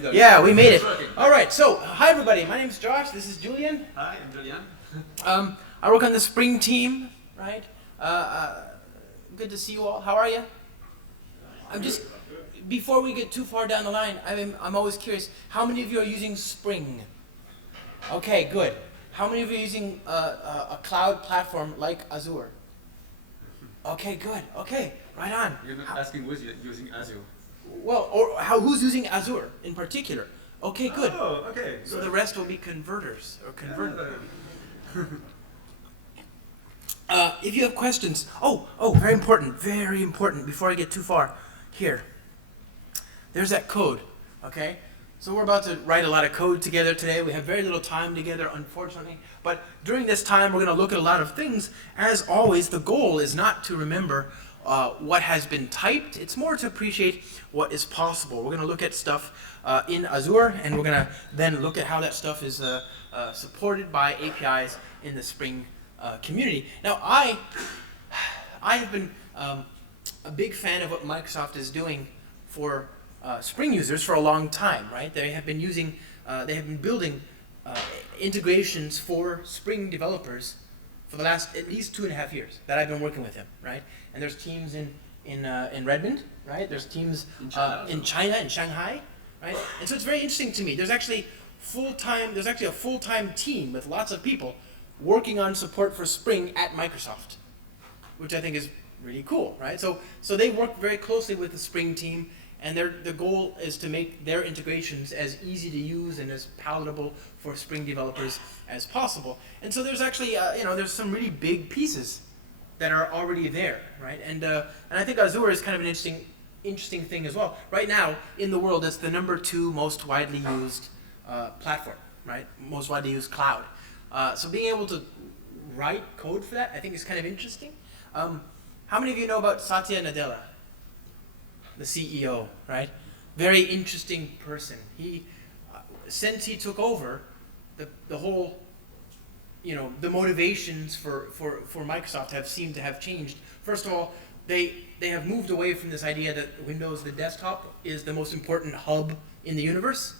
Yeah, we made it. All right, so hi everybody. My name is Josh. This is Julien. Hi, I'm Julien. I work on the Spring team, right? Good to see you all. How are you? I'm just before we get too far down the line. I'm always curious. How many of you are using Spring? Okay, good. How many of you are using a cloud platform like Azure? Okay, good. Okay, right on. You're not asking who's using Azure. Well, or who's using Azure in particular? Okay, good. Oh, okay. So the rest will be converters or converters. If you have questions, very important. Before I get too far, here. There's that code. Okay. So we're about to write a lot of code together today. We have very little time together, unfortunately. But during this time, we're going to look at a lot of things. As always, the goal is not to remember what has been typed. It's more to appreciate what is possible. We're going to look at stuff in Azure, and we're going to then look at how that stuff is supported by APIs in the Spring community. Now, I have been a big fan of what Microsoft is doing for Spring users for a long time, right? They have been building integrations for Spring developers for the last at least 2.5 years that I've been working with them, right? And there's teams in Redmond, right? There's teams in China, in Shanghai, right? And so it's very interesting to me. There's actually a full-time team with lots of people working on support for Spring at Microsoft, which I think is really cool, right? So they work very closely with the Spring team, and the goal is to make their integrations as easy to use and as palatable for Spring developers as possible. And so there's actually, there's some really big pieces that are already there, right? And I think Azure is kind of an interesting thing as well. Right now, in the world, it's the number 2 most widely used platform, right? Most widely used cloud. So being able to write code for that, I think is kind of interesting. How many of you know about Satya Nadella? The CEO, right? Very interesting person. Since he took over, the whole, the motivations for Microsoft have seemed to have changed. First of all, they have moved away from this idea that Windows, the desktop, is the most important hub in the universe,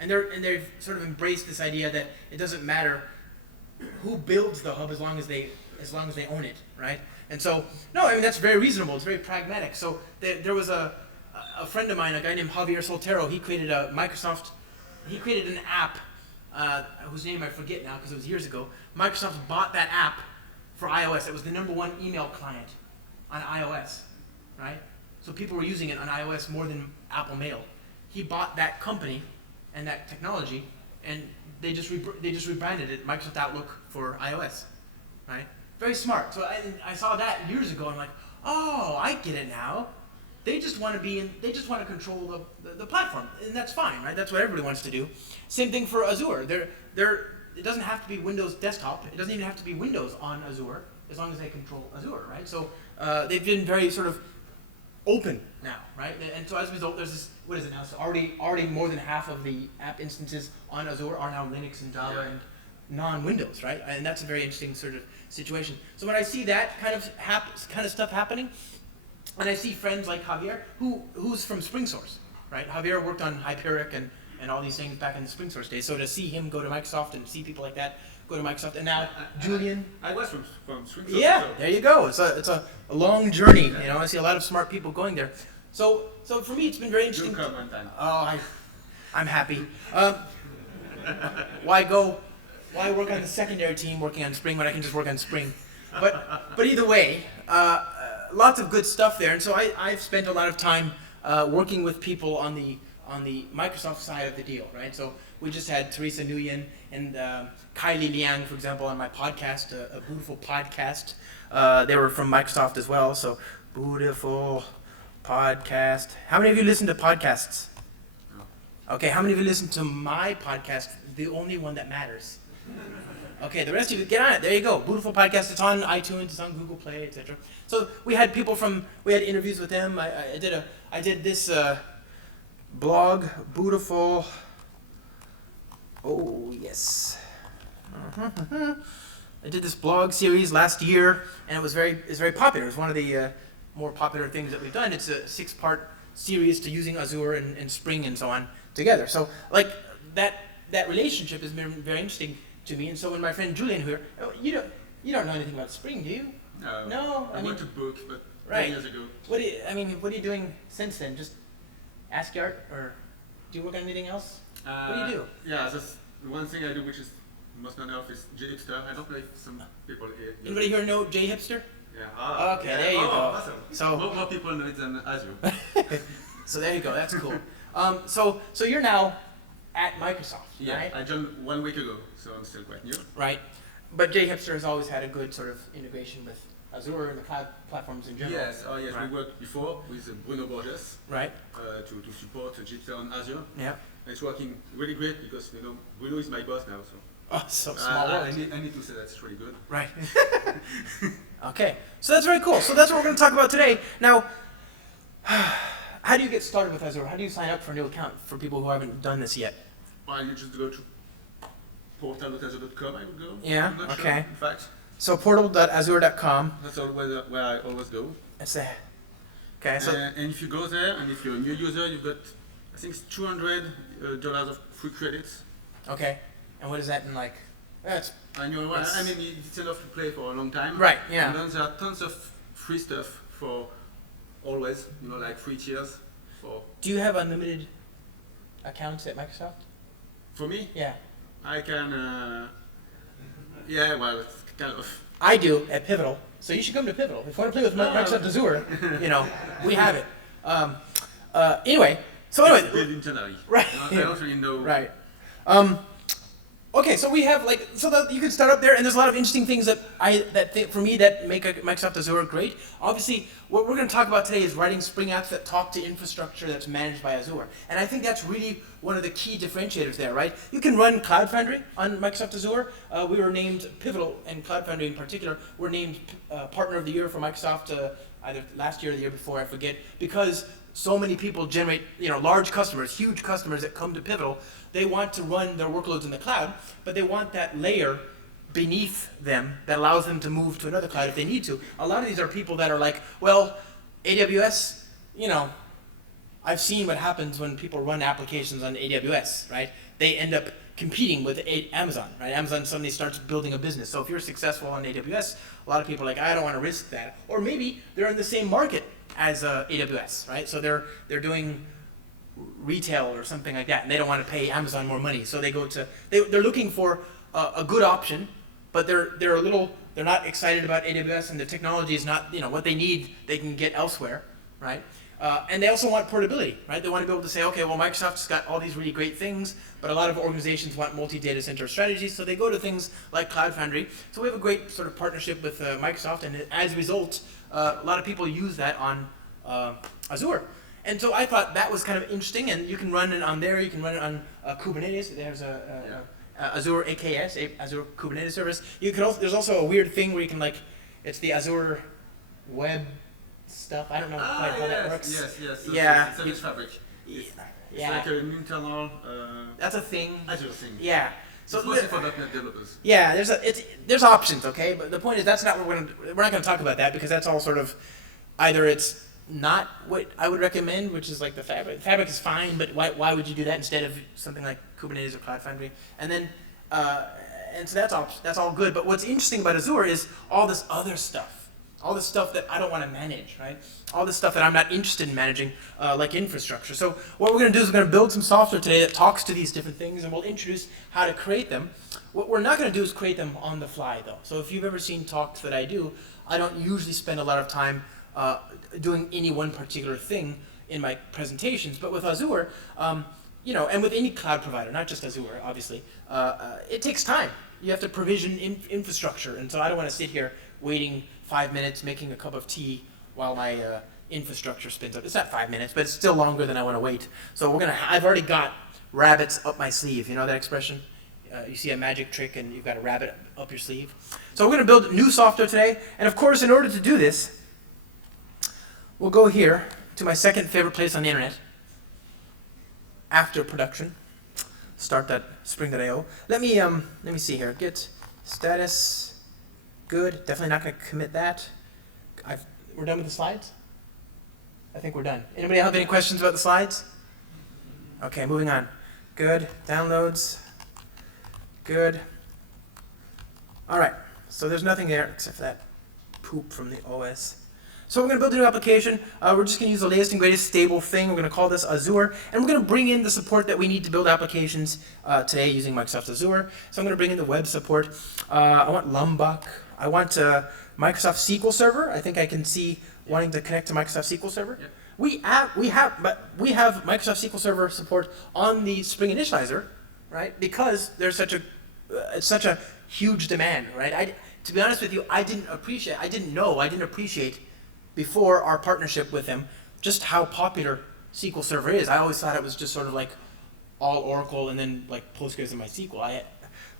and they've sort of embraced this idea that it doesn't matter who builds the hub as long as they own it, right? And so, that's very reasonable. It's very pragmatic. So there was a friend of mine, a guy named Javier Soltero. He created an app whose name I forget now because it was years ago. Microsoft bought that app for iOS. It was the #1 email client on iOS, right? So people were using it on iOS more than Apple Mail. He bought that company and that technology, and they just rebranded it Microsoft Outlook for iOS, right? Very smart. So I saw that years ago. I'm like, oh, I get it now. They just want to control the platform, and that's fine, right? That's what everybody wants to do. Same thing for Azure. It doesn't have to be Windows desktop. It doesn't even have to be Windows on Azure, as long as they control Azure, right? So they've been very sort of open now, right? And so as a result, there's this, what is it now? So already more than half of the app instances on Azure are now Linux and Java and non-Windows, right? And that's a very interesting sort of situation. So when I see that kind of stuff happening, and I see friends like Javier, who's from SpringSource, right? Javier worked on Hyperic and all these things back in the SpringSource days. So to see him go to Microsoft and see people like that go to Microsoft, and now Julien. I was from SpringSource. Yeah, so. There you go. It's a long journey. I see a lot of smart people going there. So for me, it's been very interesting. You'll come one time. Oh, I'm happy. Why work on the secondary team working on Spring when I can just work on Spring? But either way, lots of good stuff there. And so I've spent a lot of time working with people on the Microsoft side of the deal, right? So we just had Teresa Nguyen and Kylie Liang, for example, on my podcast, a beautiful podcast. They were from Microsoft as well, so beautiful podcast. How many of you listen to podcasts? Okay, how many of you listen to my podcast, the only one that matters? Okay, the rest of you, get on it. There you go. Beautiful podcast. It's on iTunes. It's on Google Play, etc. So we had interviews with them. I did this blog, beautiful. Oh yes. I did this blog series last year, and it was very popular. It was one of the more popular things that we've done. It's a 6-part series to using Azure and Spring and so on together. So like that relationship has been very interesting to me. And so when my friend Julien here, you don't know anything about Spring, do you? No, I wrote a book, but right. 10 years ago. What are you doing since then? Just ASCII art, or do you work on anything else? What do you do? Yeah, that's the one thing I do, which is most known of, is JHipster. I don't know if some people here. Anybody here know JHipster? Yeah. Okay, there you go. Awesome. So more people know it than Azure. so there you go. That's cool. So you're now at Microsoft, Yeah, right? I joined 1 week ago, so I'm still quite new. Right. But JHipster has always had a good sort of integration with Azure and the cloud platforms in general. Yes, Right. we worked before with Bruno Borges Right. to support Jipster on Azure. Yeah. And it's working really great because Bruno is my boss now, so Oh, so small world. I need to say that's really good. Right. Okay. So that's very cool. So that's what we're going to talk about today. Now, how do you get started with Azure? How do you sign up for a new account for people who haven't done this yet? Well, you just go to portal.azure.com, I would go. Yeah, I'm not okay. Sure, in fact, So portal.azure.com. that's always where I always go. That's it. Okay. So And if you go there, and if you're a new user, you've got, I think it's $200 of free credits. okay. And what is that in like? That's And I mean, it's enough to play for a long time. right. Yeah. And then there are tons of free stuff for always, like free tiers for. Do you have unlimited accounts at Microsoft? For me, Yeah. I can. Yeah, well, it's kind of. I do at Pivotal. So you should come to Pivotal. If you want to play with Microsoft Azure, we have it. Anyway. So It's anyway. built internally. Right. I don't really know. Right. Okay, so we have so that you can start up there, and there's a lot of interesting things for me that make Microsoft Azure great. Obviously, what we're going to talk about today is writing Spring apps that talk to infrastructure that's managed by Azure, and I think that's really one of the key differentiators there, right? You can run Cloud Foundry on Microsoft Azure. We were named Pivotal, and Cloud Foundry in particular, were named Partner of the Year for Microsoft either last year or the year before, I forget, because so many people generate, large customers, huge customers that come to Pivotal. They want to run their workloads in the cloud, but they want that layer beneath them that allows them to move to another cloud if they need to. A lot of these are people that are like, well, AWS, I've seen what happens when people run applications on AWS, right? They end up competing with Amazon, right? Amazon suddenly starts building a business. So if you're successful on AWS, a lot of people are like, I don't want to risk that. Or maybe they're in the same market as AWS, right? So they're doing retail or something like that, and they don't want to pay Amazon more money. So they're looking for a good option, but they're not excited about AWS, and the technology is not, what they need, they can get elsewhere, right? And they also want portability, right? They want to be able to say, okay, well, Microsoft's got all these really great things, but a lot of organizations want multi-data center strategies, so they go to things like Cloud Foundry. So we have a great sort of partnership with Microsoft, and as a result, a lot of people use that on Azure. And so I thought that was kind of interesting, and you can run it on there. You can run it on Kubernetes. There's Azure AKS, Azure Kubernetes Service. There's also a weird thing where you can it's the Azure Web stuff. I don't know quite how that works. Yes. So Yeah. Service Fabric. It's Yeah. like an internal That's a thing. Azure thing. Yeah. So it's mostly for .NET developers. Yeah, there's options, okay? But the point is that's not what we're not going to talk about that, because that's all sort of either it's not what I would recommend, which is like the Fabric. Fabric is fine, but why would you do that instead of something like Kubernetes or Cloud Foundry? And then and so that's all good. But what's interesting about Azure is all this other stuff, all this stuff that I don't want to manage, right? All this stuff that I'm not interested in managing, like infrastructure. So what we're going to do is we're going to build some software today that talks to these different things, and we'll introduce how to create them. What we're not going to do is create them on the fly, though. So if you've ever seen talks that I do, I don't usually spend a lot of time doing any one particular thing in my presentations. But with Azure, and with any cloud provider, not just Azure, obviously, it takes time. You have to provision infrastructure, and so I don't want to sit here waiting 5 minutes, making a cup of tea while my infrastructure spins up. It's not 5 minutes, but it's still longer than I want to wait. So I've already got rabbits up my sleeve. You know that expression? You see a magic trick and you've got a rabbit up your sleeve. So we're going to build new software today, and of course, in order to do this, we'll go here to my second favorite place on the internet, after production. Start that spring.io. Let me see here. Git status, good. Definitely not going to commit that. We're done with the slides? I think we're done. Anybody have any questions about the slides? Okay, moving on. Good. Downloads. Good. All right. So there's nothing there except for that poop from the OS. So we're going to build a new application. We're just going to use the latest and greatest stable thing. We're going to call this Azure. And we're going to bring in the support that we need to build applications today using Microsoft Azure. So I'm going to bring in the web support. I want Lombok. I want Microsoft SQL Server. I think I can see wanting to connect to Microsoft SQL Server. Yep. We have Microsoft SQL Server support on the Spring Initializer, right? Because there's it's such a huge demand, right? To be honest with you, I didn't appreciate before our partnership with them just how popular SQL Server is. I always thought it was just sort of like all Oracle and then like Postgres and MySQL.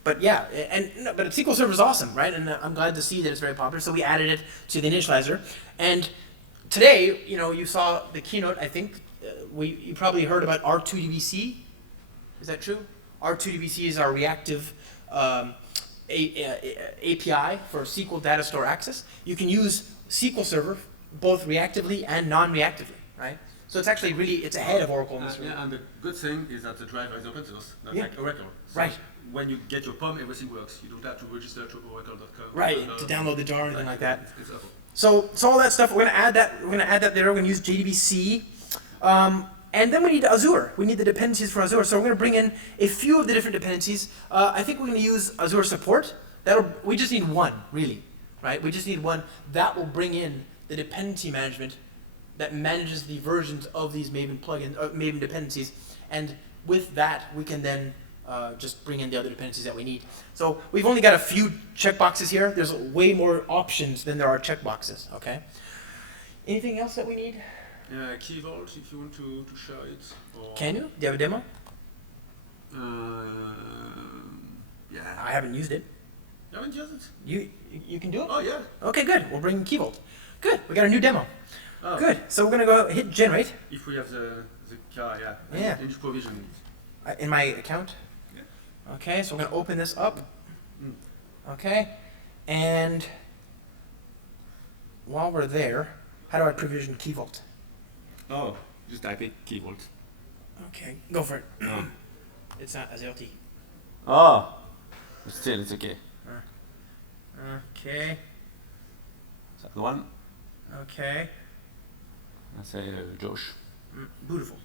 But SQL Server is awesome, right? And I'm glad to see that it's very popular. So we added it to the initializer. And today, you saw the keynote. I think you probably heard about R2DBC. Is that true? R2DBC is our reactive API for SQL data store access. You can use SQL Server both reactively and non-reactively, right? So it's actually it's ahead of Oracle in this room. Yeah, and the good thing is that the driver is open source, not like Oracle. So right. When you get your POM, everything works. You don't have to register to oracle.com. Right, to download the jar or anything like that. It's awful. So all that stuff, we're going to add that. We're going to add that there. We're going to use JDBC. And then we need Azure. We need the dependencies for Azure. So we're going to bring in a few of the different dependencies. I think we're going to use Azure support. We just need one, really, right? We just need one. That will bring in the dependency management that manages the versions of these Maven plugins, Maven dependencies. And with that, we can then just bring in the other dependencies that we need. So we've only got a few checkboxes here. There's way more options than there are checkboxes, okay? Anything else that we need? Key Vault, if you want to share it. Or Can you? Do you have a demo? Yeah. I haven't used it. You haven't used it? You can do it? Oh, yeah. Okay, good. We'll bring Key Vault. Good. We got a new demo. Oh. Good. So we're going to go hit generate. If we have the car, yeah. Yeah. And provision. In my account? Yeah. Okay, so we're going to open this up. Okay. And while we're there, how do I provision Key Vault? Oh, just type it, Key Vault. Okay, go for it. Oh. It's not Azure. Oh, still it's okay. Okay. So the one, Okay. I say Josh. Beautiful.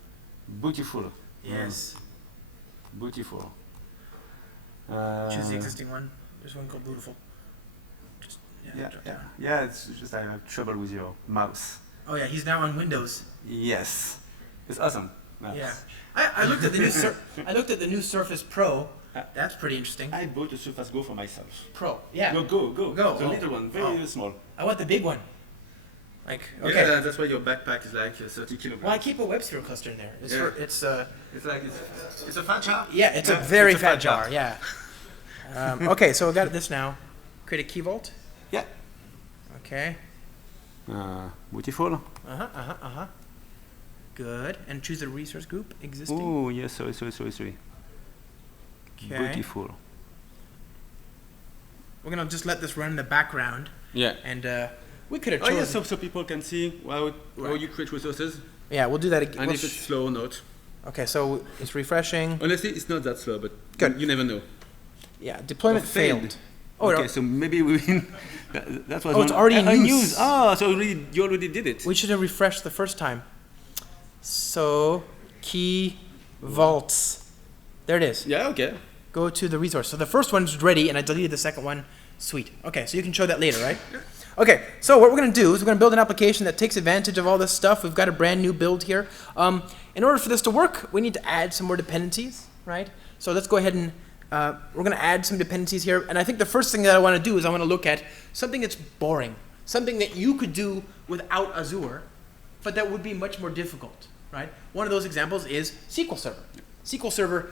Beautiful. Yes. Beautiful. Choose the existing one. There's one called Beautiful. Just, drop down. Yeah, it's just I have trouble with your mouse. Oh yeah, he's now on Windows. Yes, it's awesome. Nice. Yeah. I looked at the new I looked at the new Surface Pro. That's pretty interesting. I bought a Surface Go for myself. Pro. Yeah. No, Go. Go. The little one, very small. I want the big one. Like, okay. Yeah, that's why your backpack is like 30 kilograms. Well, I keep a WebSphere cluster in there. It's It's a fat jar. Yeah, it's a very fat jar. Yeah. Okay, so we got this now. Create a Key Vault. Yeah. Okay. Beautiful. Good. And choose a resource group existing. Oh, yes, sorry. Okay. Beautiful. We're gonna just let this run in the background. Yeah. And we could have chosen. Oh, yeah, so people can see how you create resources. Yeah, we'll do that again. And if it's slow or not. Okay, so it's refreshing. Honestly, it's not that slow, but Good. You never know. Yeah, deployment failed. Oh, okay, so maybe we that was it's already in use. Ah, so you already did it. We should have refreshed the first time. So, Key Vaults. There it is. Yeah, okay. Go to the resource. So the first one's ready, and I deleted the second one. Sweet. Okay, so you can show that later, right? Yeah. Okay, so what we're going to do is we're going to build an application that takes advantage of all this stuff. We've got a brand new build here. In order for this to work, we need to add some more dependencies, right? So let's go ahead and we're going to add some dependencies here. And I think the first thing that I want to do is I want to look at something that's boring, something that you could do without Azure, but that would be much more difficult, right? One of those examples is SQL Server. SQL Server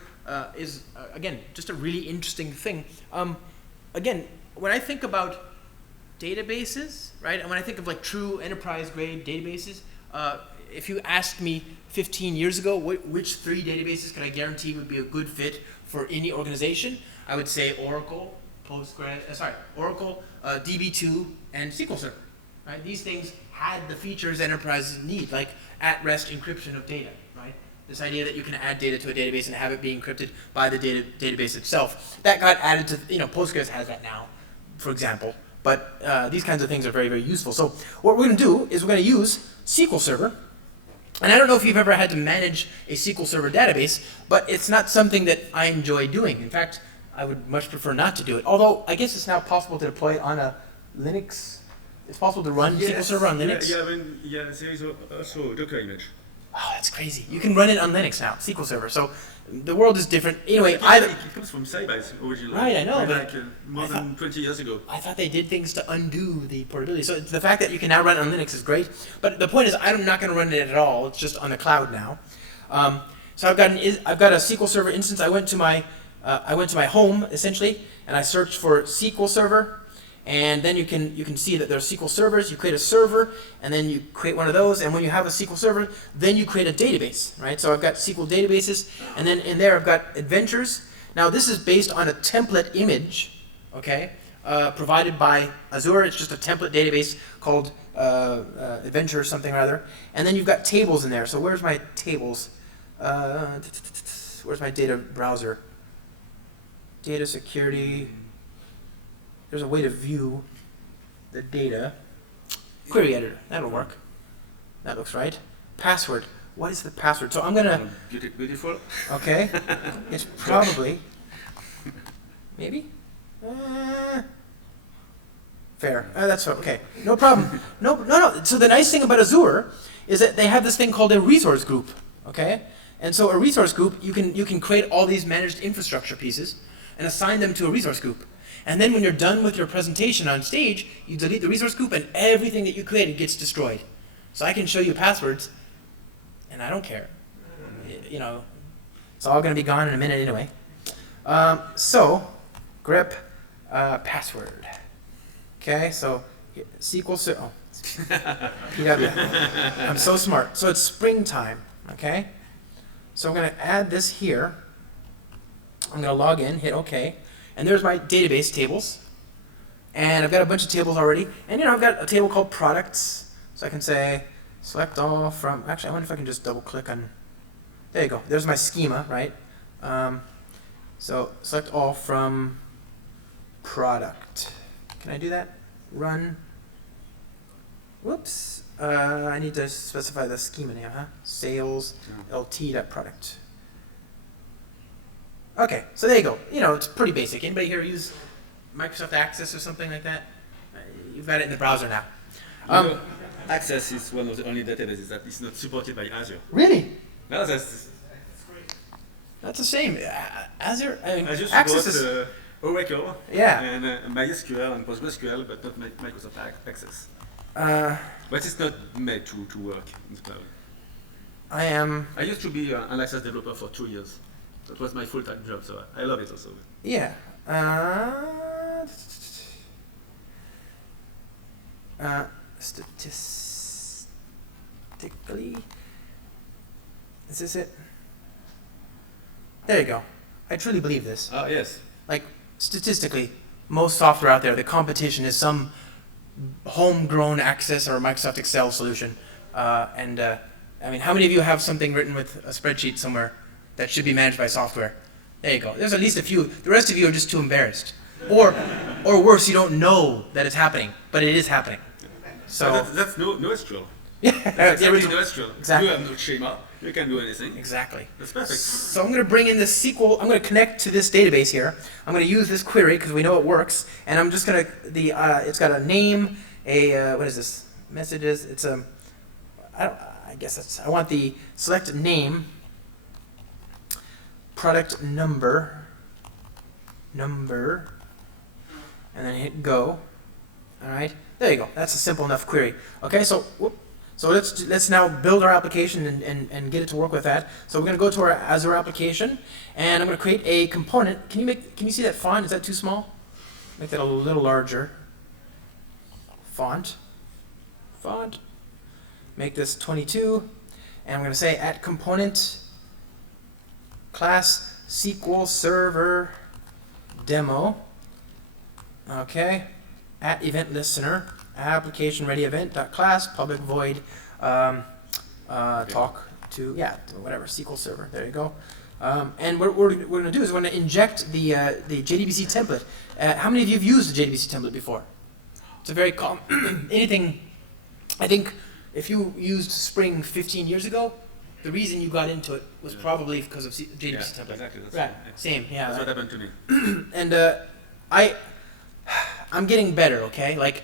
is, again, just a really interesting thing. Again, when I think about databases, right, and when I think of like true enterprise-grade databases, if you asked me 15 years ago which 3 databases could I guarantee would be a good fit for any organization, I would say Oracle, Oracle, DB2, and SQL Server. Right? These things had the features enterprises need, like at-rest encryption of data. Right? This idea that you can add data to a database and have it be encrypted by the database itself. That got added to, Postgres has that now, for example. But these kinds of things are very, very useful. So what we're going to do is we're going to use SQL Server. And I don't know if you've ever had to manage a SQL Server database, but it's not something that I enjoy doing. In fact, I would much prefer not to do it. Although I guess it's now possible to deploy it on a Linux. It's possible to run SQL Server on Linux. Yeah, there is also a Docker image. Oh, that's crazy. You can run it on Linux now, SQL Server. So the world is different. Anyway, It comes from Sybase originally. Right, I know, but more than 20 years ago. I thought they did things to undo the portability. So the fact that you can now run it on Linux is great. But the point is, I'm not going to run it at all. It's just on the cloud now. So I've got a SQL Server instance. I went to my home essentially, and I searched for SQL Server. And then you can see that there's SQL servers. You create a server, and then you create one of those. And when you have a SQL server, then you create a database, right? So I've got SQL databases, and then in there I've got adventures. Now this is based on a template image, okay, provided by Azure. It's just a template database called Adventure or something or other. And then you've got tables in there. So where's my tables? Where's my data browser? Data security. There's a way to view the data. Query editor, that'll work. That looks right. Password, what is the password? So I'm gonna, Beautiful. okay, it's probably, maybe? Fair, that's okay, no problem. No, so the nice thing about Azure is that they have this thing called a resource group, okay? And so a resource group, you can create all these managed infrastructure pieces and assign them to a resource group. And then when you're done with your presentation on stage, you delete the resource group and everything that you created gets destroyed. So I can show you passwords, and I don't care. It's all going to be gone in a minute anyway. So, grep password. Okay, so SQL Server. Oh, PW. I'm so smart. So it's springtime. Okay, so I'm going to add this here. I'm going to log in, hit OK. And there's my database tables. And I've got a bunch of tables already. And I've got a table called products. So I can say select all from, actually I wonder if I can just double click on, there you go. There's my schema, right? So select all from product. Can I do that? Run. Whoops. I need to specify the schema name, huh? Sales lt.product. Okay, so there you go. It's pretty basic. Anybody here use Microsoft Access or something like that? You've got it in the browser now. Access is one of the only databases that is not supported by Azure. Really? No, that's a shame. Azure Azure supports Oracle, yeah, and MySQL and PostgreSQL, but not Microsoft Access. But it's not made to work in the cloud. I used to be an Access developer for 2 years. That was my full-time job, so I love it also. Yeah. Statistically, is this it? There you go. I truly believe this. Yes. Like, statistically, most software out there, the competition is some homegrown Access or Microsoft Excel solution. I mean, how many of you have something written with a spreadsheet somewhere that should be managed by software? There you go. There's at least a few. The rest of you are just too embarrassed. Or worse, you don't know that it's happening, but it is happening. So that's NoSQL. Yeah, That's exactly NoSQL. Exactly. You have no schema. You can do anything. Exactly. That's perfect. So I'm going to bring in this SQL. I'm going to connect to this database here. I'm going to use this query because we know it works. And I'm just going to it's got a name, what is this? Messages. It's I guess that's. I want the select name, product number, and then hit go. All right. There you go. That's a simple enough query. Okay. So let's now build our application and get it to work with that. So we're going to go to our Azure application, and I'm going to create a component. Can you see that font? Is that too small? Make that a little larger. Font. Make this 22, and I'm going to say at component class SQL Server demo. Okay. At event listener application ready event dot class public void talk to, yeah, to whatever, SQL Server. There you go. And what we're going to do is we're going to inject the JDBC template. How many of you have used the JDBC template before? It's a very common, anything, I think if you used Spring 15 years ago, the reason you got into it was probably because of JDBC template. Exactly. That's Right, same, yeah. That's what happened to me. And I'm getting better, okay? Like,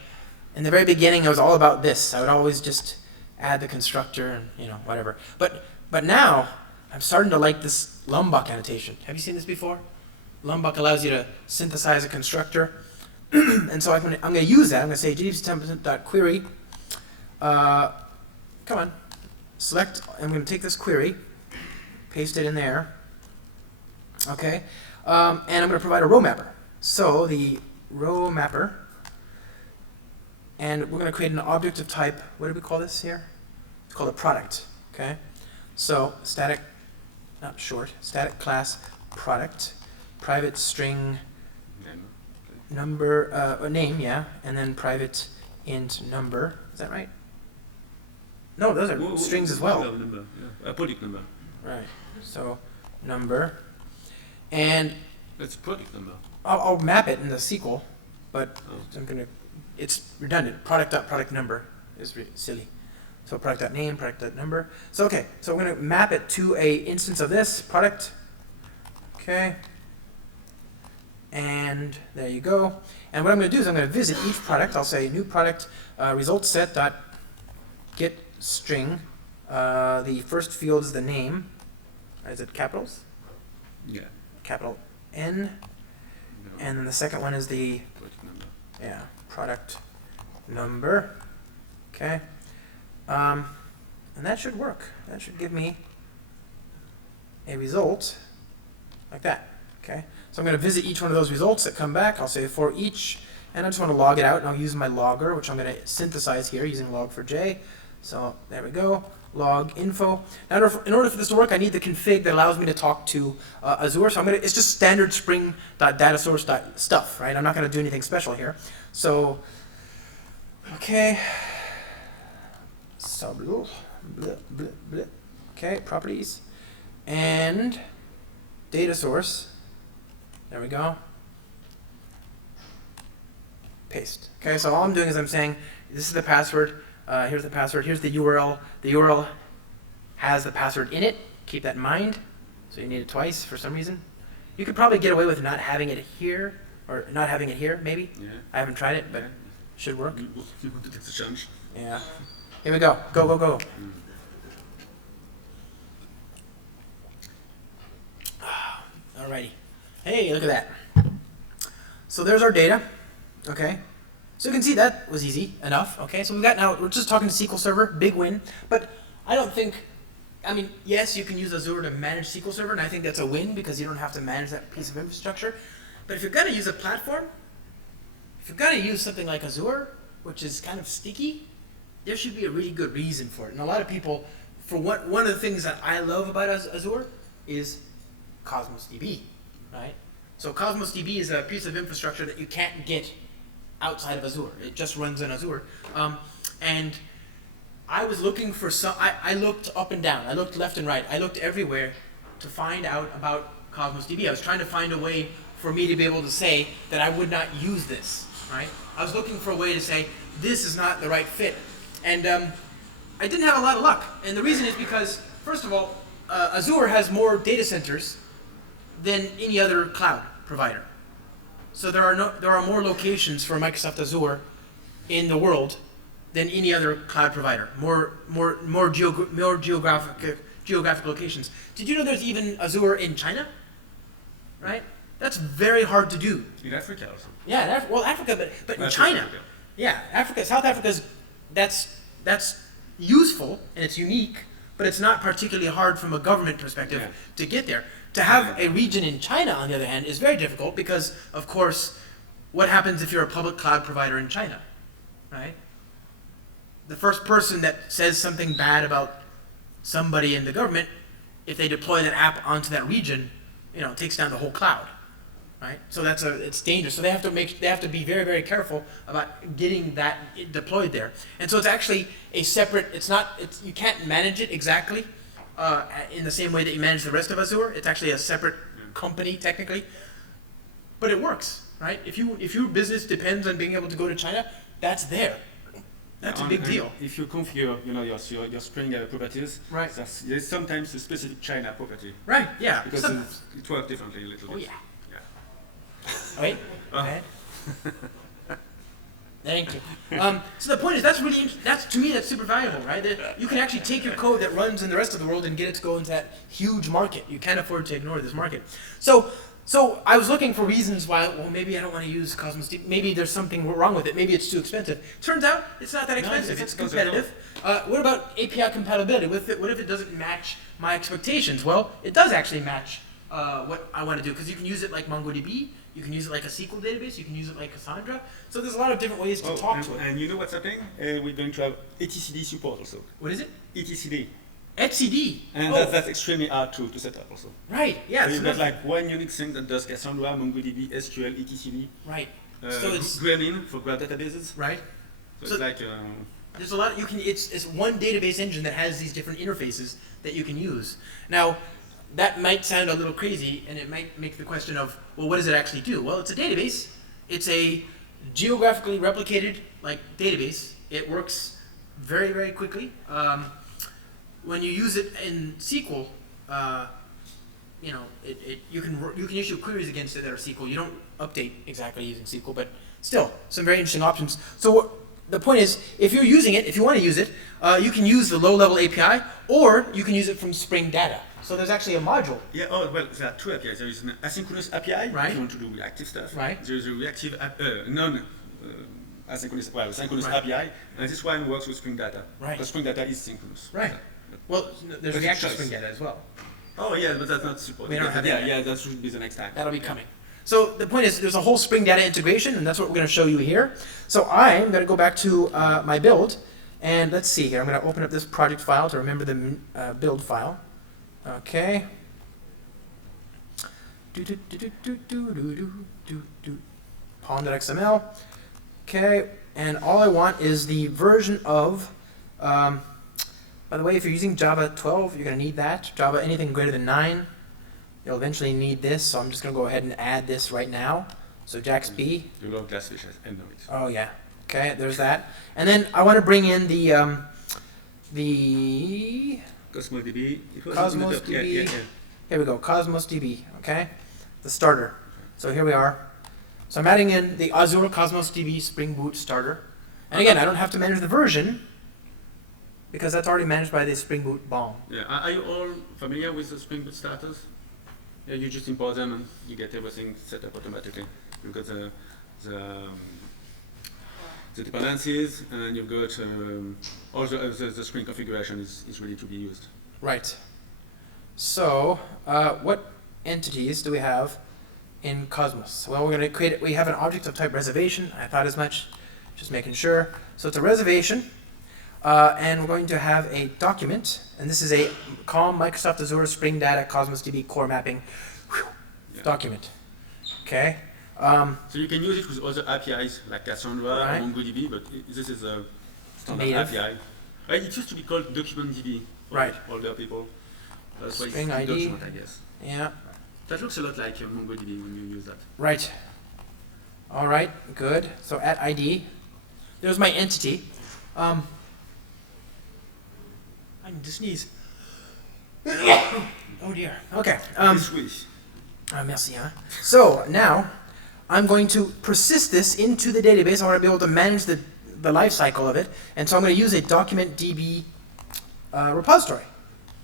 in the very beginning, I was all about this. I would always just add the constructor and, you know, whatever. But now, I'm starting to like this Lombok annotation. Have you seen this before? Lombok allows you to synthesize a constructor. And so I'm going to use that. I'm going to say jdbc-template.query. Come on. Select, I'm going to take this query, paste it in there. Okay. And I'm going to provide a row mapper. So the row mapper, and we're going to create an object of type, what do we call this here? It's called a product. Okay. So static, not short, static class product, private string number, name, yeah, and then private int number. Is that right? No, those are strings as well. Number, yeah. A product number. Right. So number, and that's product number. I'll map it in the SQL, but I'm gonna. It's redundant. Product number is silly. So product.name, product.number. So okay. So I'm gonna map it to a instance of this product. Okay. And there you go. And what I'm going to do is I'm going to visit each product. I'll say new product result set dot get string. The first field is the name. Is it capitals? Yeah. Capital N. No. And then the second one is the Product number. yeah product number. Okay. And that should work. That should give me a result like that. Okay. So I'm going to visit each one of those results that come back. I'll say for each, and I just want to log it out, and I'll use my logger, which I'm going to synthesize here using log4j. So there we go, log info. Now in order for this to work, I need the config that allows me to talk to Azure. So it's just standard spring.datasource.stuff, right? I'm not going to do anything special here. So, okay. So, okay, properties. And data source. There we go. Paste. Okay, so all I'm doing is I'm saying, this is the password, here's the password, here's the URL. The URL has the password in it. Keep that in mind. So you need it twice for some reason. You could probably get away with not having it here, or not having it here, maybe. Yeah. I haven't tried it, but it should work. You want to take the chance? Yeah. Here we go. Go, go, go. Alrighty. Hey, look at that. So there's our data. Okay. So you can see that was easy enough. Okay. So we're just talking to SQL Server, big win. But I don't think, I mean, yes, you can use Azure to manage SQL Server, and I think that's a win because you don't have to manage that piece of infrastructure. But if you're going to use a platform, if you're going to use something like Azure, which is kind of sticky, there should be a really good reason for it. And a lot of people, one of the things that I love about Azure is Cosmos DB, right? So Cosmos DB is a piece of infrastructure that you can't get outside of Azure. It just runs in Azure. And I was looking for I looked up and down. I looked left and right. I looked everywhere to find out about Cosmos DB. I was trying to find a way for me to be able to say that I would not use this, right? I was looking for a way to say, this is not the right fit. And I didn't have a lot of luck. And the reason is because, first of all, Azure has more data centers than any other cloud provider. So there are more locations for Microsoft Azure in the world than any other cloud provider. More geographic locations. Did you know there's even Azure in China? Right? That's very hard to do. In Africa also. Yeah, Africa, but in China. Africa. Yeah, South Africa's that's useful and it's unique, but it's not particularly hard from a government perspective to get there. To have a region in China, on the other hand, is very difficult because, of course, what happens if you're a public cloud provider in China, right? The first person that says something bad about somebody in the government, if they deploy that app onto that region, it takes down the whole cloud, right? So it's dangerous. So they have to be very, very careful about getting that deployed there. And so it's actually a separate. You can't manage it exactly in the same way that you manage the rest of Azure. It's actually a separate company technically, but it works, right? If your business depends on being able to go to China, that's there. That's a big deal. If you configure, your Spring properties, right? There's sometimes a specific China property. Right. Yeah. Because it works differently a little bit. Oh yeah. Wait. Okay. Thank you. So the point is, to me that's super valuable, right? That you can actually take your code that runs in the rest of the world and get it to go into that huge market. You can't afford to ignore this market. So I was looking for reasons why. Well, maybe I don't want to use Cosmos DB. Maybe there's something wrong with it. Maybe it's too expensive. Turns out it's not that expensive. It's competitive. What about API compatibility? What if it doesn't match my expectations? Well, it does actually match what I want to do, because you can use it like MongoDB. You can use it like a SQL database. You can use it like Cassandra. So there's a lot of different ways to talk to it. And you know what's happening? We're going to have etcd support also. What is it? etcd. etcd. And that's extremely hard to set up also. Right. Yeah. So you've got like one unique thing that does Cassandra, MongoDB, SQL, etcd. Right. So it's Gremlin for graph databases. Right. So it's like. There's a lot. It's one database engine that has these different interfaces that you can use. Now, that might sound a little crazy, and it might make the question of, well, what does it actually do? Well, it's a database. It's a geographically replicated database. It works very, very quickly. When you use it in SQL, you can issue queries against it that are SQL. You don't update exactly using SQL, but still, some very interesting options. So the point is, if you're using it, if you want to use it, you can use the low-level API, or you can use it from Spring Data. So there's actually a module. Yeah. Oh well, there are two APIs. There is an asynchronous API right. if you want to do reactive stuff. Right. There is a reactive synchronous right. API, and this one works with Spring Data. Right. Because Spring Data is synchronous. Right. Well, there's reactive Spring Data as well. Oh yeah, but that's not supported. We don't have that. Yeah, that should be the next time. That'll be coming. So the point is, there's a whole Spring Data integration, and that's what we're going to show you here. So I'm going to go back to my build, and let's see here. I'm going to open up this project file to remember the build file. Okay. Pom.xml. Okay, and all I want is the version of. By the way, if you're using Java 12, you're going to need that. Java anything greater than 9. You'll eventually need this, so I'm just going to go ahead and add this right now. So JAX-B. You love Glassfish, I know it. Oh yeah. Okay, there's that. And then I want to bring in the Cosmos DB. Cosmos DB. Yeah. Here we go, Cosmos DB. Okay, the starter. So here we are. So I'm adding in the Azure Cosmos DB Spring Boot starter. And again, I don't have to manage the version, because that's already managed by the Spring Boot BOM. Yeah. Are you all familiar with the Spring Boot starters? Yeah, you just import them and you get everything set up automatically. You've got the dependencies, and then you've got all the Spring configuration is ready to be used. Right. So what entities do we have in Cosmos? Well, we're going to create it. We have an object of type reservation. I thought as much, just making sure. So it's a reservation. And we're going to have a document, and this is a COM Microsoft Azure Spring Data Cosmos DB core mapping document. Okay. So you can use it with other APIs like Cassandra or MongoDB, but this is a standard API. It used to be called DocumentDB for older people. That's why Spring it's ID. document, I guess. Yeah. That looks a lot like MongoDB when you use that. Right. All right. Good. So at ID, there's my entity. I need to sneeze. Oh dear. Okay. Merci. Huh? So now I'm going to persist this into the database. I want to be able to manage the life cycle of it, and so I'm going to use a document DB repository.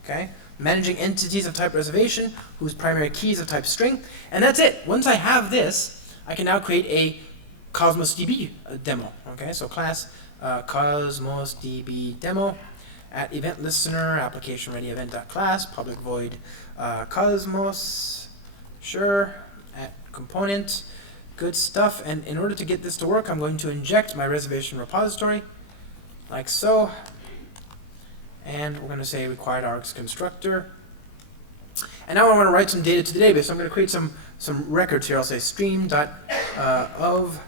Okay. Managing entities of type reservation whose primary keys of type string, and that's it. Once I have this, I can now create a Cosmos DB demo. Okay. So class Cosmos DB demo. At event listener, application ready event.class, public void Cosmos, sure, at component, good stuff. And in order to get this to work, I'm going to inject my reservation repository, like so. And we're going to say required args constructor. And now I want to write some data to the database. So I'm going to create some records here. I'll say stream.of,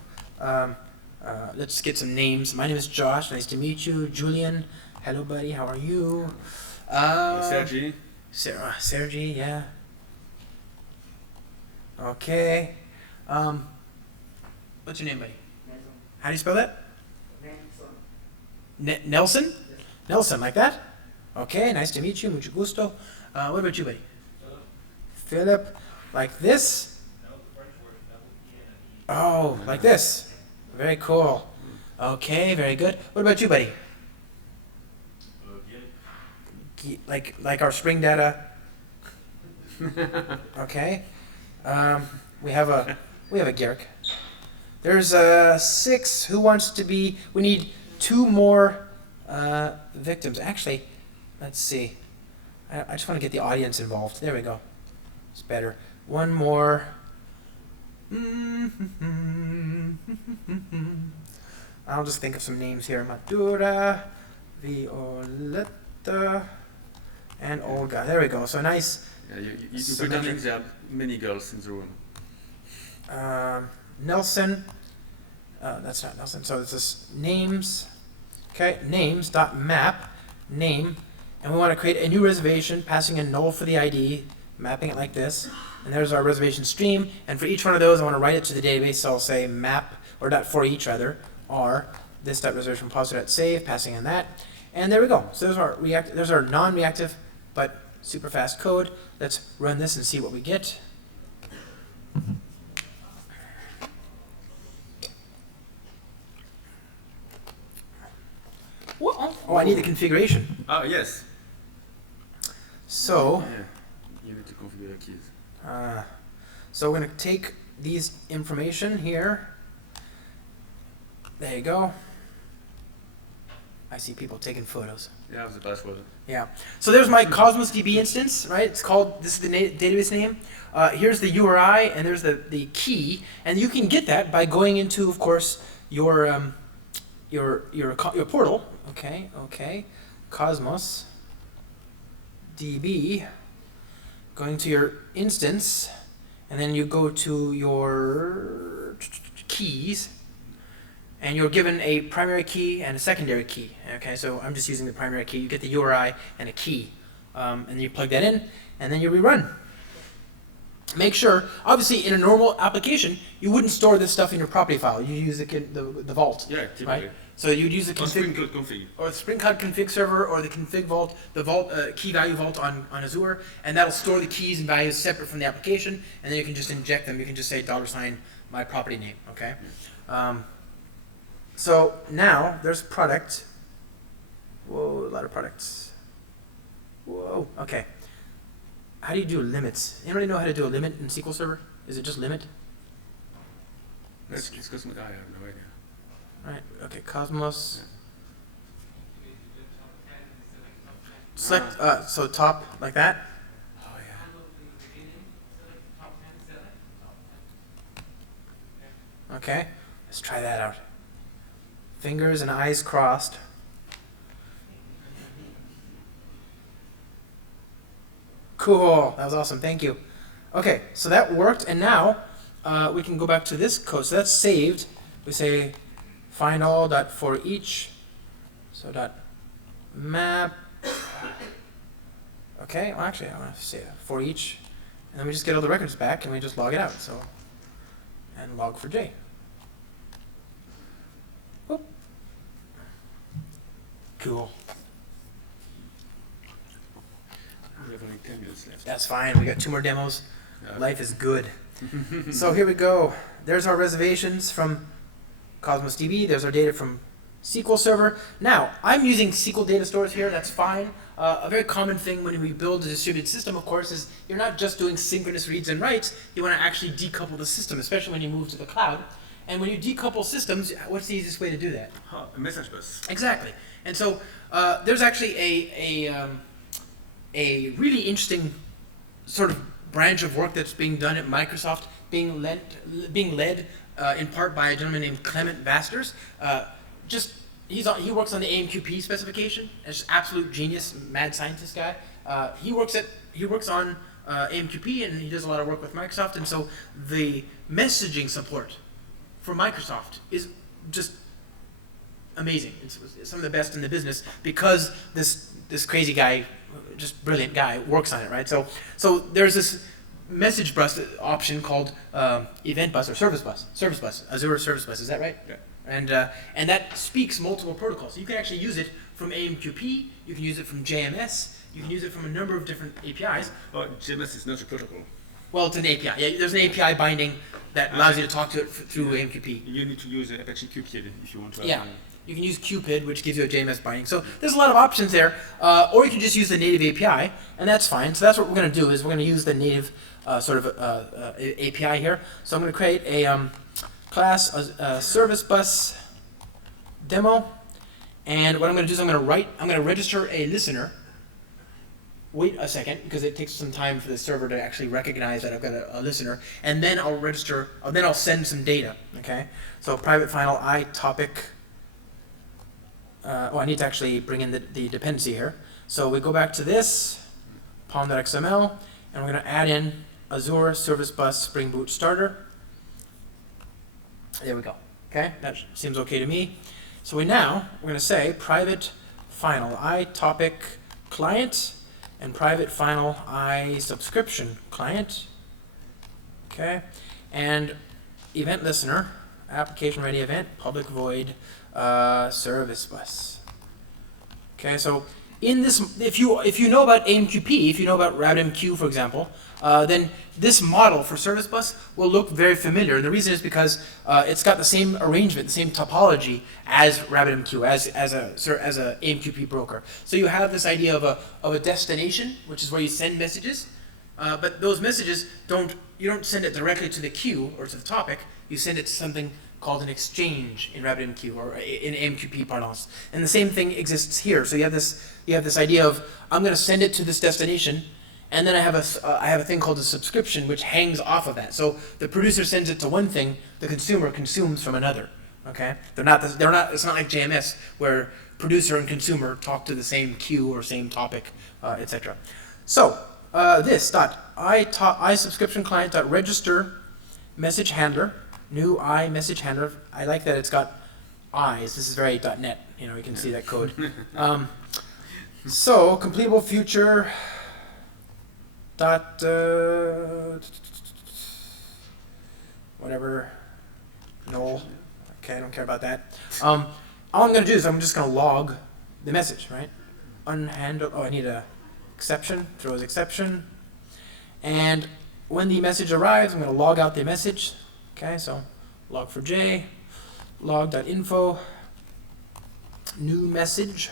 let's get some names. My name is Josh, nice to meet you. Julien. Hello, buddy. How are you? Sergi. Sergi, yeah. Okay. What's your name, buddy? Nelson. How do you spell that? Nelson. Nelson? Yes. Nelson, like that? Okay, nice to meet you. Mucho gusto. What about you, buddy? Philip, like this? Oh, like this. Very cool. Okay, very good. What about you, buddy? Like our Spring data. Okay. We have a Garrick. There's 6. Who wants to be? We need 2 more victims. Actually, let's see. I just want to get the audience involved. There we go. It's better. One more. I'll just think of some names here. Madura, Violetta, and Olga. There we go. So nice. Yeah, you pretending there are many girls in the room. Nelson. That's not Nelson. So it's this names. Okay, names.map, name. And we want to create a new reservation, passing in null for the ID, mapping it like this. And there's our reservation stream. And for each one of those, I want to write it to the database. So I'll say map, or .for each rather, r this.reservation repository.save, passing in that. And there we go. So there's our non-reactive but super fast code. Let's run this and see what we get. Oh, I need the configuration. Oh, yes. So, Yeah, you need to configure the keys. so we're going to take these information here. There you go. I see people taking photos. Yeah, the password. Yeah. So there's my Cosmos DB instance, right? It's called, this is the database name. Here's the URI, and there's the key. And you can get that by going into, of course, your portal. Okay. Cosmos DB. Going to your instance, and then you go to your keys. And you're given a primary key and a secondary key. Okay, so I'm just using the primary key. You get the URI and a key, and you plug that in, and then you rerun. Make sure, obviously, in a normal application, you wouldn't store this stuff in your property file. You use the vault. Yeah, typically. Right? So you'd use the Spring Cloud config. or the Spring Cloud config server, or the config vault, the vault key value vault on Azure, and that'll store the keys and values separate from the application, and then you can just inject them. You can just say $ my property name. Okay. So now there's product. Whoa, a lot of products. Whoa, okay. How do you do limits? Anybody know how to do a limit in SQL Server? Is it just limit? Let's discuss with I have no idea. Right, okay, Cosmos. Select, so top, like that. Oh, yeah. Okay, let's try that out. Fingers and eyes crossed. Cool, that was awesome, thank you. Okay, so that worked, and now we can go back to this code. So that's saved. We say find all dot for each. So dot map. Okay, well actually I want to say for each, and then we just get all the records back, and we just log it out. So and log for J. Oop. Cool. We have only 10 minutes left. That's fine. We got 2 more demos. Yeah. Life is good. So here we go. There's our reservations from Cosmos DB. There's our data from SQL Server. Now, I'm using SQL data stores here. That's fine. A very common thing when we build a distributed system, of course, is you're not just doing synchronous reads and writes. You want to actually decouple the system, especially when you move to the cloud. And when you decouple systems, what's the easiest way to do that? A message bus. Exactly. And so there's actually a really interesting sort of branch of work that's being done at Microsoft, being led in part by a gentleman named Clement Vasters. He works on the AMQP specification. It's absolute genius, mad scientist guy. He works on AMQP, and he does a lot of work with Microsoft. And so the messaging support for Microsoft is just amazing. It's some of the best in the business because this crazy guy just brilliant guy, works on it, right? So there's this message bus option called event bus or service bus, Azure service bus. Is that right? Yeah. And that speaks multiple protocols. So you can actually use it from AMQP. You can use it from JMS. You can use it from a number of different APIs. Oh, JMS is not a protocol. Well, it's an API. Yeah, there's an API binding that allows you to talk to it through AMQP. You need to use Apache Cupid if you want to. Yeah. You can use Cupid, which gives you a JMS binding. So there's a lot of options there. Or you can just use the native API, and that's fine. So that's what we're going to do, is we're going to use the native API here. So I'm going to create a class, service bus demo. And what I'm going to do is I'm going to register a listener. Wait a second, because it takes some time for the server to actually recognize that I've got a listener, and then I'll send some data. Okay. So private final I topic. I need to actually bring in the dependency here. So we go back to this, pom.xml, and we're going to add in Azure Service Bus Spring Boot Starter. There we go. Okay, that seems okay to me. So we're going to say private final I topic client and private final I subscription client. Okay, and event listener, application ready event, public void service bus. Okay, so in this, if you know about AMQP, if you know about RabbitMQ, for example, then this model for service bus will look very familiar. And the reason is because it's got the same arrangement, the same topology as RabbitMQ, as a AMQP broker. So you have this idea of a destination, which is where you send messages, but those messages you don't send it directly to the queue or to the topic. You send it to something called an exchange in RabbitMQ or in AMQP parlance. And the same thing exists here. So you have this idea of, I'm going to send it to this destination, and then I have a thing called a subscription which hangs off of that. So the producer sends it to one thing, the consumer consumes from another. Okay? It's not like JMS where producer and consumer talk to the same queue or same topic, etc. So this I subscription client register message handler, new I message handler. I like that it's got eyes. This is very .NET. You can see that code. So completable future whatever null. Okay, I don't care about that. All I'm going to do is I'm just going to log the message, right? Unhandled. Oh, I need a exception. Throws exception. And when the message arrives, I'm going to log out the message. Okay, so log4j, log.info, new message,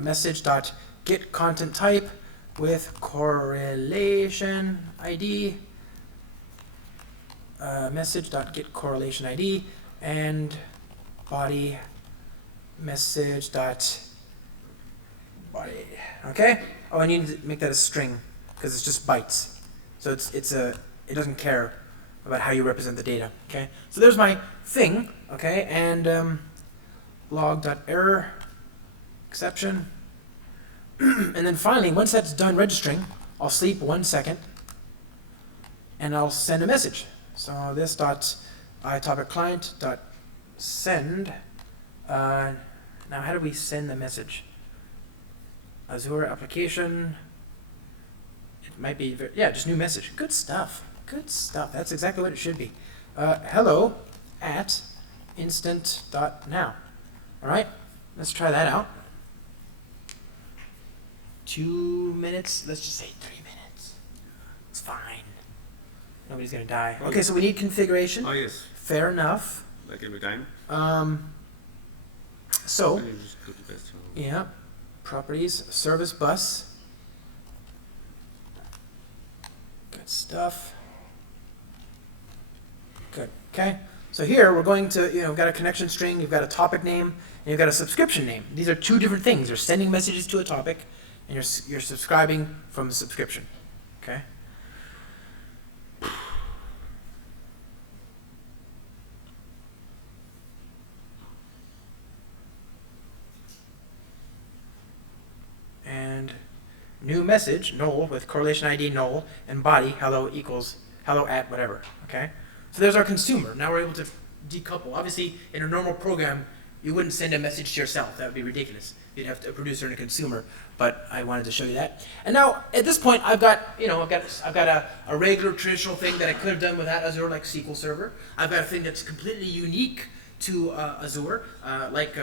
message.get content type with correlation ID, message.get correlation ID, and body message.body. Okay? Oh, I need to make that a string because it's just bytes. So it doesn't care about how you represent the data. Okay? So there's my thing. Okay? And log.error exception. And then finally, once that's done registering, I'll sleep 1 second and I'll send a message. So this .itopic client .send. Now how do we send the message? Azure application. It might be, just new message. Good stuff. Good stuff. That's exactly what it should be. Hello at instant.now. All right, let's try that out. 2 minutes. Let's just say 3 minutes. It's fine. Nobody's gonna die. Okay, so we need configuration. Oh yes. Fair enough. Like every time. So yeah, properties, service bus. Good stuff. Good. Okay. So here we're going to, we've got a connection string, you've got a topic name, and you've got a subscription name. These are two different things. You're sending messages to a topic, and you're subscribing from the subscription. Okay. And new message, null, with correlation ID null, and body, hello equals hello at whatever. Okay. So there's our consumer. Now we're able to decouple. Obviously, in a normal program, You wouldn't send a message to yourself. That would be ridiculous. You'd have a producer and a consumer. But I wanted to show you that. And now at this point, I've got a regular traditional thing that I could have done without Azure, like SQL Server. I've got a thing that's completely unique to Azure, like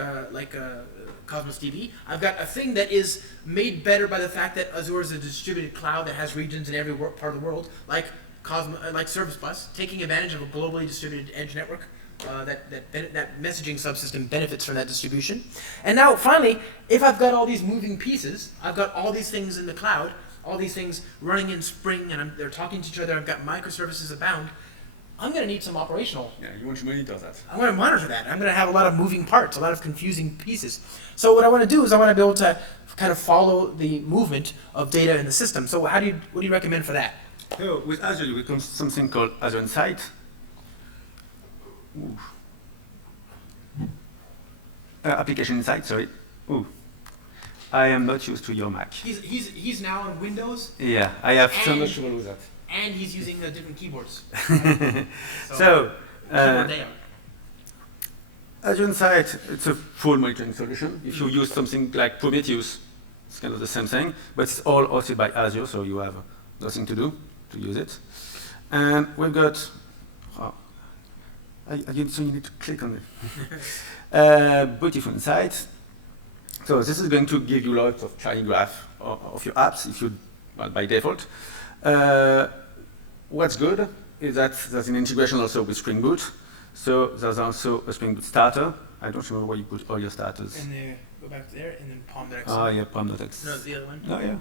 Cosmos DB. I've got a thing that is made better by the fact that Azure is a distributed cloud that has regions in every part of the world, like Service Bus, taking advantage of a globally distributed edge network. That messaging subsystem benefits from that distribution. And now, finally, if I've got all these moving pieces, I've got all these things in the cloud, all these things running in Spring, and they're talking to each other, I've got microservices abound, I'm going to need some operational. Yeah, you want to monitor that. I want to monitor that. I'm going to have a lot of moving parts, a lot of confusing pieces. So what I want to do is I want to be able to kind of follow the movement of data in the system. So what do you recommend for that? So with Azure, we come something called Azure Insight. Application Insight, sorry. Ooh. I am not used to your Mac. He's now on Windows. Yeah, I have so much trouble with that. And he's using the different keyboards. So keyboard layout. Azure Insight, it's a full monitoring solution. If you use something like Prometheus, it's kind of the same thing, but it's all hosted by Azure, so you have nothing to do to use it. And we've got, so you need to click on it. Beautiful Insight. So this is going to give you lots of shiny graph of your apps, if you, well, by default. What's good is that there's an integration also with Spring Boot. So there's also a Spring Boot starter. I don't remember where you put all your starters. And go back there, and then Pom.xml. Oh yeah, Pom.xml. No, the other one. Oh yeah.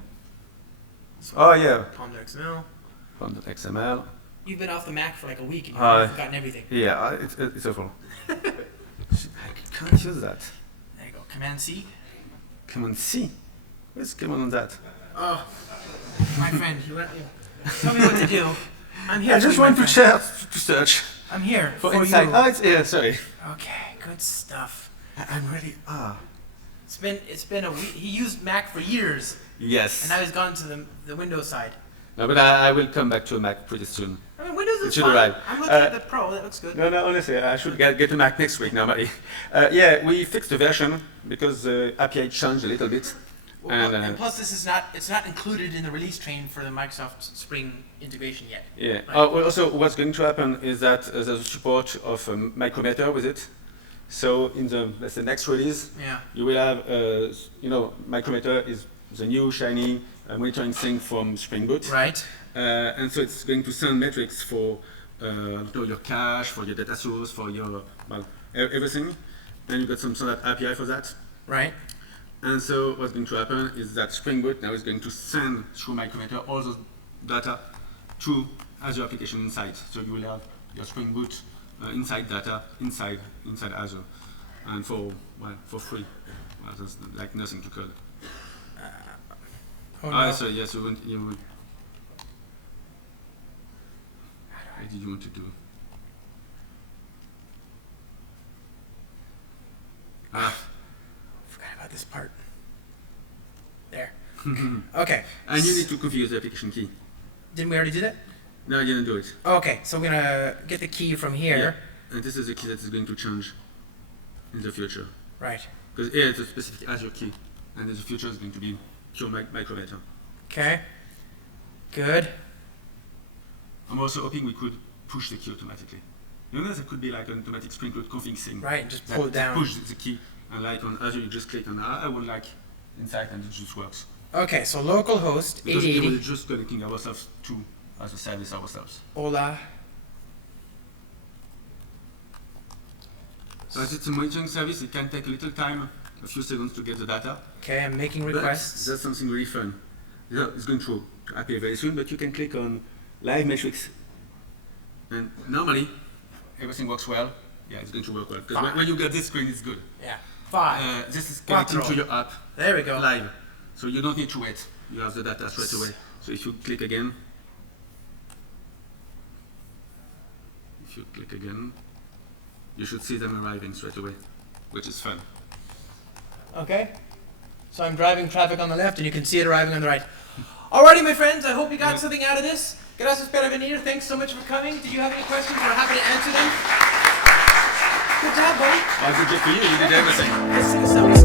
Oh yeah. Pom.xml. Pom.xml. You've been off the Mac for like a week and you've forgotten everything. Yeah, it's awful. I can't use that. There you go. Command C. Command C. Where's command on that? Oh, my friend, tell me what to do. I'm here. I just want to search. I'm here for you. Insight. Oh, it's here. Sorry. Okay, good stuff. I'm ready. It's been a week. He used Mac for years. Yes. And now he's gone to the Windows side. No, but I will come back to a Mac pretty soon. I mean, Windows is it should fine. arrive. I'm looking at the Pro. That looks good. No, honestly, I should get a Mac next week normally. Yeah, we fixed the version because the API changed a little bit. And plus, it's not included in the release train for the Microsoft Spring integration yet. Yeah. Right? Well, also, what's going to happen is that there's a support of Micrometer with it. So in the next release, you will have, Micrometer is the new shiny monitoring thing from Spring Boot. Right. And so it's going to send metrics for your cache, for your data source, for your everything. And you got some sort of API for that. Right. And so what's going to happen is that Spring Boot now is going to send through Micrometer all those data to Azure Application Insight. So you will have your Spring Boot Insight data inside Azure, and for free. Well, there's like nothing to code. So yes, you would. What did you want to do? Forgot about this part. There. Okay. And you need to configure the application key. Didn't we already do that? No, I didn't do it. Okay, so we're gonna get the key from here. Yeah. And this is the key that is going to change in the future. Right. Because here it's a specific Azure key, and in the future it's going to be pure Micrometer. Okay. Good. I'm also hoping we could push the key automatically. You know, there could be like an automatic Spring Cloud config thing. Right, and just pull it down. Push the key, and like on Azure, you just click on I would like Insight, and it just works. Okay, so localhost 8080. We're just connecting ourselves to Azure service ourselves. Hola. So as it's a monitoring service, it can take a little time, a few seconds to get the data. Okay, I'm making requests. But that's something really fun. Yeah, it's going to appear very soon, but you can click on Live Metrics. And normally, everything works well. Yeah, it's going to work well. Because when you get this screen, it's good. Yeah. 5. This is connecting to your app. There we go. Live. So you don't need to wait. You have the data straight away. So if you click again, you should see them arriving straight away, which is fun. Okay. So I'm driving traffic on the left, and you can see it arriving on the right. Alrighty, my friends. I hope you got something out of this. Gracias por venir. Thanks so much for coming. Did you have any questions? We're happy to answer them. Good job, buddy. Well, good job for you. You did everything. Let's sing a song.